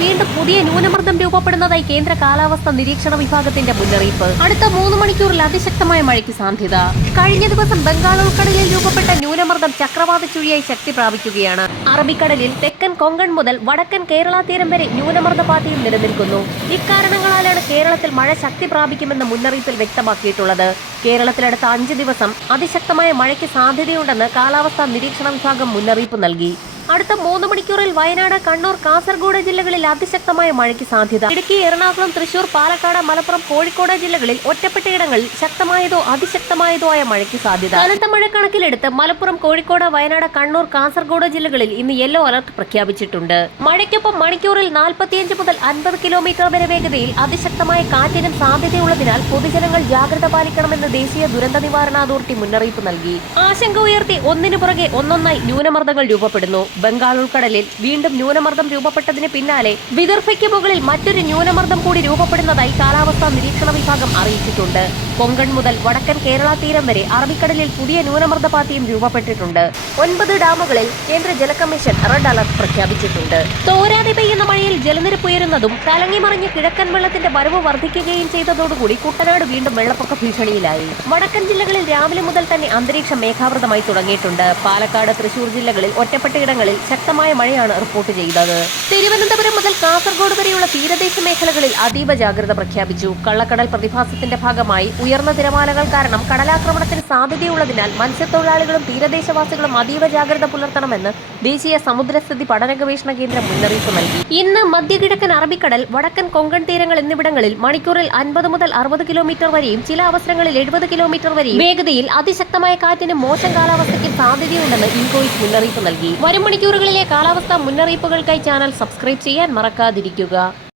വീണ്ടും പുതിയ ന്യൂനമർദ്ദം രൂപപ്പെടുന്നതായി കേന്ദ്ര കാലാവസ്ഥ നിരീക്ഷണ വിഭാഗത്തിന്റെ മുന്നറിയിപ്പ്. അടുത്ത മൂന്ന് മണിക്കൂറിൽ അതിശക്തമായ മഴയ്ക്ക് സാധ്യത. കഴിഞ്ഞ ദിവസം ബംഗാൾ ഉൾക്കടലിൽ രൂപപ്പെട്ട ന്യൂനമർദ്ദം ചക്രവാത ചുഴിയായി ശക്തി പ്രാപിക്കുകയാണ്. അറബിക്കടലിൽ തെക്കൻ കൊങ്കൺ മുതൽ വടക്കൻ കേരള തീരം വരെ ന്യൂനമർദ്ദ പാതയും നിലനിൽക്കുന്നു. ഇക്കാരണങ്ങളാലാണ് കേരളത്തിൽ മഴ ശക്തി പ്രാപിക്കുമെന്ന മുന്നറിയിപ്പിൽ വ്യക്തമാക്കിയിട്ടുള്ളത്. കേരളത്തിലടുത്ത അഞ്ച് ദിവസം അതിശക്തമായ മഴയ്ക്ക് സാധ്യതയുണ്ടെന്ന് കാലാവസ്ഥാ നിരീക്ഷണ വിഭാഗം മുന്നറിയിപ്പ് നൽകി. അടുത്ത മൂന്ന് മണിക്കൂറിൽ വയനാട് കണ്ണൂർ കാസർഗോഡ് ജില്ലകളിൽ അതിശക്തമായ മഴയ്ക്ക് സാധ്യത. ഇടുക്കി എറണാകുളം തൃശൂർ പാലക്കാട് മലപ്പുറം കോഴിക്കോട് ജില്ലകളിൽ ഒറ്റപ്പെട്ടയിടങ്ങളിൽ ശക്തമായതോ അതിശക്തമായതോ ആയ മഴയ്ക്ക് സാധ്യത. കനത്ത മഴ കണക്കിലെടുത്ത് മലപ്പുറം കോഴിക്കോട് വയനാട് കണ്ണൂർ കാസർഗോഡ് ജില്ലകളിൽ ഇന്ന് യെല്ലോ അലർട്ട് പ്രഖ്യാപിച്ചിട്ടുണ്ട്. മഴയ്ക്കൊപ്പം മണിക്കൂറിൽ നാൽപ്പത്തിയഞ്ച് മുതൽ അൻപത് കിലോമീറ്റർ വരെ വേഗതയിൽ അതിശക്തമായ കാറ്റിനും സാധ്യതയുള്ളതിനാൽ പൊതുജനങ്ങൾ ജാഗ്രത പാലിക്കണമെന്ന് ദേശീയ ദുരന്ത നിവാരണ അതോറിറ്റി മുന്നറിയിപ്പ് നൽകി. ആശങ്ക ഉയർത്തി ഒന്നിനു പുറകെ ഒന്നൊന്നായി ന്യൂനമർദ്ദങ്ങൾ രൂപപ്പെടുന്നു. ബംഗാൾ ഉൾക്കടലിൽ വീണ്ടും ന്യൂനമർദ്ദം രൂപപ്പെട്ടതിന് പിന്നാലെ വിദർഭയ്ക്ക് മുകളിൽ മറ്റൊരു ന്യൂനമർദ്ദം കൂടി രൂപപ്പെടുന്നതായി കാലാവസ്ഥാ നിരീക്ഷണ വിഭാഗം അറിയിച്ചിട്ടുണ്ട്. കൊങ്കൺ മുതൽ വടക്കൻ കേരള തീരം വരെ അറബിക്കടലിൽ പുതിയ ന്യൂനമർദ്ദ പാത്തിയും രൂപപ്പെട്ടിട്ടുണ്ട്. ഒൻപത് ഡാമുകളിൽ കേന്ദ്ര ജല കമ്മീഷൻ റെഡ് അലർട്ട് പ്രഖ്യാപിച്ചിട്ടുണ്ട്. തോരാതെ പെയ്യുന്ന മഴയിൽ ജലനിരപ്പ് ഉയരുന്നതും കലങ്ങിമറിഞ്ഞ കിഴക്കൻ വെള്ളത്തിന്റെ വരവ് വർദ്ധിക്കുകയും ചെയ്തതോടുകൂടി കുട്ടനാട് വീണ്ടും വെള്ളപ്പൊക്ക ഭീഷണിയിലായി. വടക്കൻ ജില്ലകളിൽ രാവിലെ മുതൽ തന്നെ അന്തരീക്ഷം മേഘാവൃതമായി തുടങ്ങിയിട്ടുണ്ട്. പാലക്കാട് തൃശൂർ ജില്ലകളിൽ ഒറ്റപ്പെട്ടയിടങ്ങളിൽ ശക്തമായ മഴയാണ് റിപ്പോർട്ട് ചെയ്തത്. തിരുവനന്തപുരം മുതൽ കാസർഗോഡ് വരെയുള്ള തീരദേശ മേഖലകളിൽ അതീവ ജാഗ്രത പ്രഖ്യാപിച്ചു. കള്ളക്കടൽ പ്രതിഭാസത്തിന്റെ ഭാഗമായി ഉയർന്ന തിരമാലകൾ കാരണം കടലാക്രമണത്തിന് സാധ്യതയുള്ളതിനാൽ മത്സ്യത്തൊഴിലാളികളും തീരദേശവാസികളും അതീവ ജാഗ്രത പുലർത്തണമെന്ന് ദേശീയ സമുദ്രസ്ഥിതി പഠന ഗവേഷണ കേന്ദ്രം മുന്നറിയിപ്പ് നൽകി. ഇന്ന് മധ്യകിഴക്കൻ അറബിക്കടൽ വടക്കൻ കൊങ്കൺ തീരങ്ങൾ എന്നിവിടങ്ങളിൽ മണിക്കൂറിൽ അൻപത് മുതൽ അറുപത് കിലോമീറ്റർ വരെയും ചില അവസരങ്ങളിൽ എഴുപത് കിലോമീറ്റർ വരെയും. വേഗതയിൽ അതിശക്തമായ കാറ്റിനും മോശം കാലാവസ്ഥയ്ക്ക് സാധ്യതയുണ്ടെന്ന് ഇൻകോയിസ് മുന്നറിയിപ്പ് നൽകി. വരും മണിക്കൂറുകളിലെ കാലാവസ്ഥാ മുന്നറിയിപ്പുകൾക്കായി ചാനൽ സബ്സ്ക്രൈബ് ചെയ്യാൻ മറക്കാതിരിക്കുക.